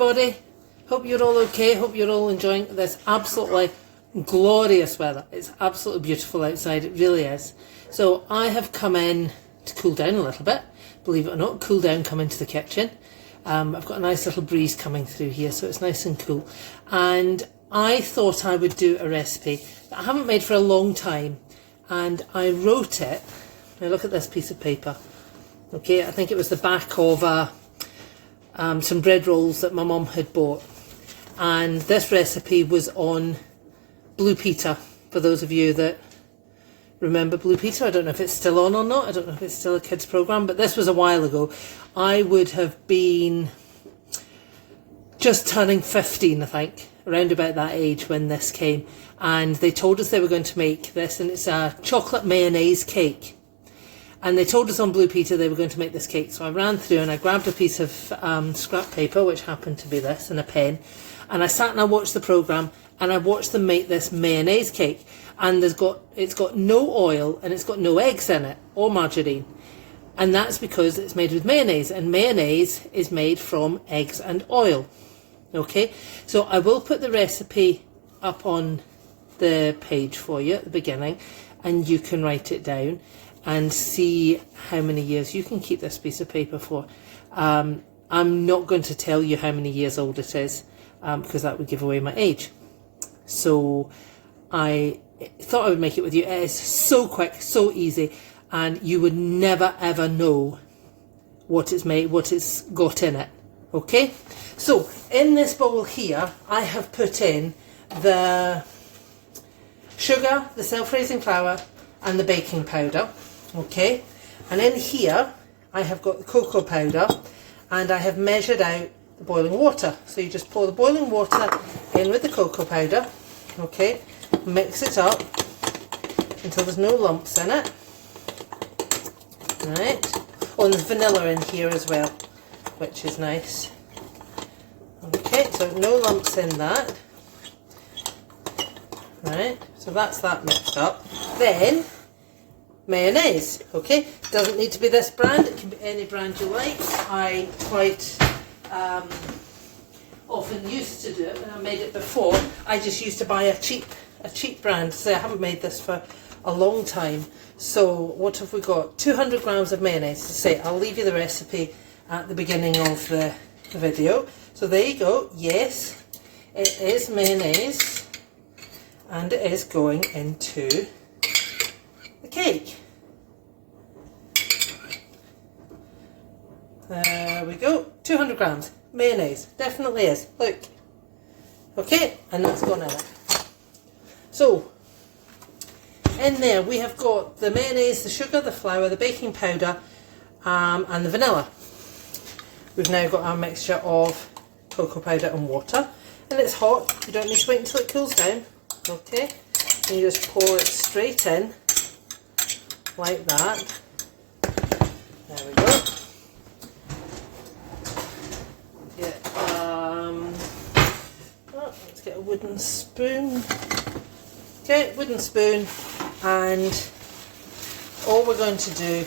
everybody. Hope you're all okay. Hope you're all enjoying this absolutely glorious weather. It's absolutely beautiful outside. It really is. So I have come in to cool down a little bit. Believe it or not, cool down, come into the kitchen. I've got a nice little breeze coming through here, so it's nice and cool. And I thought I would do a recipe that I haven't made for a long time. And I wrote it. Now look at this piece of paper. Okay, I think it was the back of some bread rolls that my mum had bought. And this recipe was on Blue Peter, for those of you that remember Blue Peter. I don't know if it's still on or not. I don't know if it's still a kids program, but this was a while ago. I would have been just turning 15, I think, around about that age when this came. And they told us they were going to make this, and it's a chocolate mayonnaise cake. And they told us on Blue Peter they were going to make this cake. So I ran through and I grabbed a piece of scrap paper, which happened to be this, and a pen. And I sat and I watched the programme, and I watched them make this mayonnaise cake. And it's got no oil and it's got no eggs in it or margarine. And that's because it's made with mayonnaise, and mayonnaise is made from eggs and oil. Okay, so I will put the recipe up on the page for you at the beginning, and you can write it down and see how many years you can keep this piece of paper for. I'm not going to tell you how many years old it is, because that would give away my age. So I thought I would make it with you. It is so quick, so easy, and you would never ever know what it's made, what it's got in it. Okay, so in this bowl here I have put in the sugar, the self-raising flour and the baking powder. Okay, and in here I have got the cocoa powder, and I have measured out the boiling water. So you just pour the boiling water in with the cocoa powder. Okay, mix it up until there's no lumps in it. Right, oh, and there's vanilla in here as well, which is nice. Okay, so no lumps in that. Right, so that's that mixed up. Then mayonnaise. Okay, doesn't need to be this brand, it can be any brand you like. I quite often used to do it when I made it before. I just used to buy a cheap brand. So I haven't made this for a long time. So what have we got? 200 grams of mayonnaise. Say, I'll leave you the recipe at the beginning of the video. So there you go. Yes, it is mayonnaise, and it is going into the cake. There we go. 200 grams mayonnaise. Definitely is. Look. Okay, and that's gone in it. So in there we have got the mayonnaise, the sugar, the flour, the baking powder, and the vanilla. We've now got our mixture of cocoa powder and water, and it's hot. You don't need to wait until it cools down. Okay, and you just pour it straight in like that. There we go. Let's get a wooden spoon. Okay, wooden spoon, and all we're going to do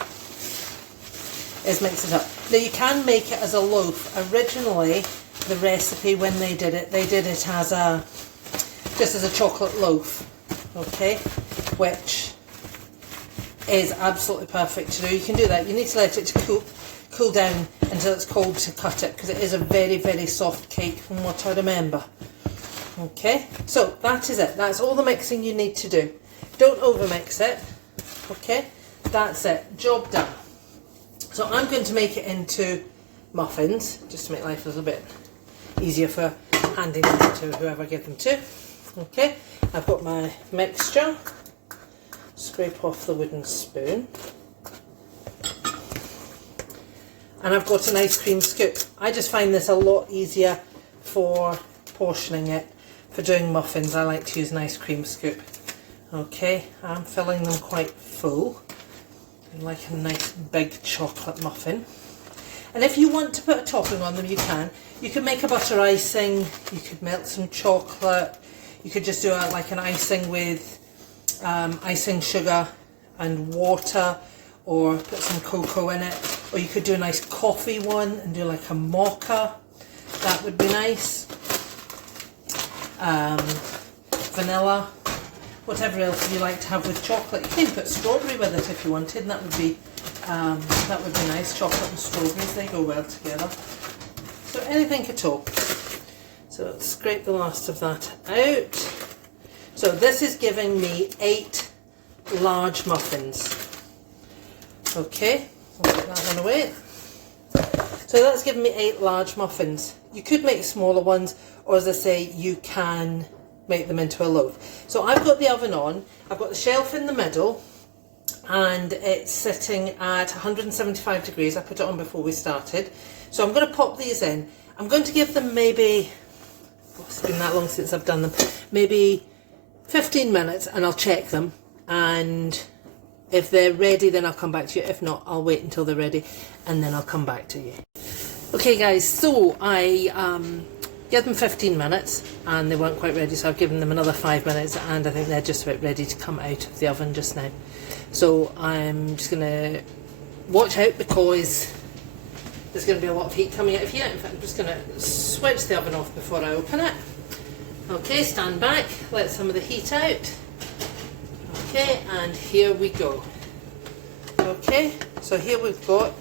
is mix it up. Now you can make it as a loaf. Originally, the recipe when they did it as just as a chocolate loaf. Okay, which is absolutely perfect to do. You can do that. You need to let it cool down until it's cold to cut it, because it is a very, very soft cake from what I remember. Okay, so that is it. That's all the mixing you need to do. Don't overmix it. Okay, that's it. Job done. So I'm going to make it into muffins, just to make life a little bit easier for handing them to whoever I give them to. Okay, I've got my mixture. Scrape off the wooden spoon. And I've got an ice cream scoop. I just find this a lot easier for portioning it. For doing muffins, I like to use an ice cream scoop. Okay, I'm filling them quite full. I like a nice big chocolate muffin. And if you want to put a topping on them, you can. You can make a butter icing, you could melt some chocolate, you could just do like an icing with icing sugar and water, or put some cocoa in it, or you could do a nice coffee one and do like a mocha. That would be nice. Vanilla, whatever else you like to have with chocolate. You can even put strawberry with it if you wanted, and that would be nice. Chocolate and strawberries, they go well together. So anything at all. So let's scrape the last of that out. So this is giving me 8 large muffins. Okay, I'll put that one away. So that's given me 8 large muffins. You could make smaller ones, or as I say, you can make them into a loaf. So I've got the oven on, I've got the shelf in the middle, and it's sitting at 175 degrees. I put it on before we started. So I'm going to pop these in. I'm going to give them maybe, it's been that long since I've done them, maybe 15 minutes, and I'll check them, and if they're ready then I'll come back to you. If not, I'll wait until they're ready and then I'll come back to you. Okay guys, so I gave them 15 minutes and they weren't quite ready, so I've given them another 5 minutes, and I think they're just about ready to come out of the oven just now. So I'm just going to watch out, because there's going to be a lot of heat coming out of here. In fact, I'm just going to switch the oven off before I open it. Okay, stand back, let some of the heat out. Okay, and here we go. Okay, so here we've got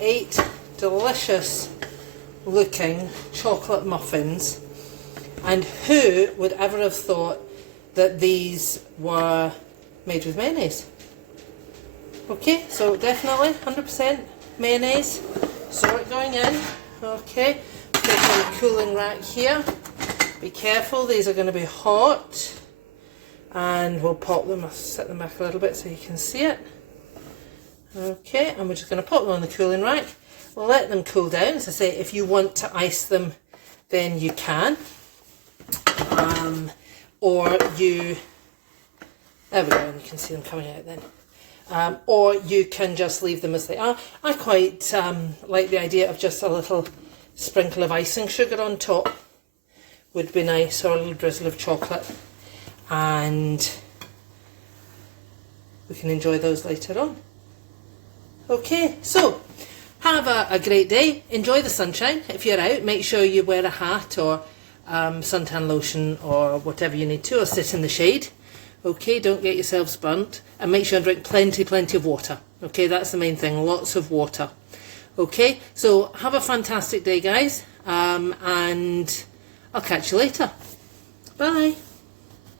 8 delicious looking chocolate muffins, and who would ever have thought that these were made with mayonnaise? Okay, so definitely 100% mayonnaise. Sort going in. Okay, put it on the cooling rack here. Be careful, these are going to be hot, and we'll pop them. I'll set them back a little bit so you can see it. Okay, and we're just going to pop them on the cooling rack. We'll let them cool down. As I say, if you want to ice them, then you can. Or you, there we go, and you can see them coming out then. Or you can just leave them as they are. I quite like the idea of just a little sprinkle of icing sugar on top. Would be nice, or a little drizzle of chocolate, and we can enjoy those later on. Okay, so have a great day. Enjoy the sunshine. If you're out, make sure you wear a hat or suntan lotion or whatever you need to, or sit in the shade. Okay, don't get yourselves burnt, and make sure and drink plenty of water. Okay, that's the main thing, lots of water. Okay, so have a fantastic day guys, and I'll catch you later. Bye.